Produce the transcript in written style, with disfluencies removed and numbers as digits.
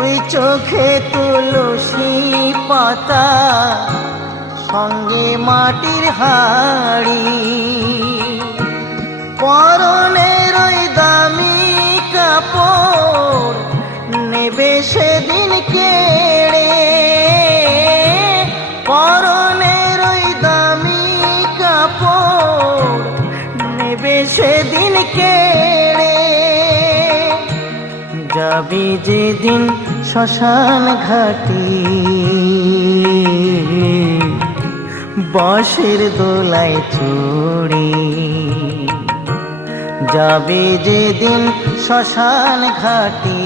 দুই চোখে তুলসী পাতা, সঙ্গে মাটির হাড়ি, পরনের ওই দামি কাপড় নেবে সেদিন কেড়ে। পরনের ওই দামি কাপড় নেবে সেদিন কেড়ে। যাবি যেদিন শ্মশান ঘাটি, বাঁশের দোলায় চড়ে। যাবে যেদিন শ্মশান ঘাটি,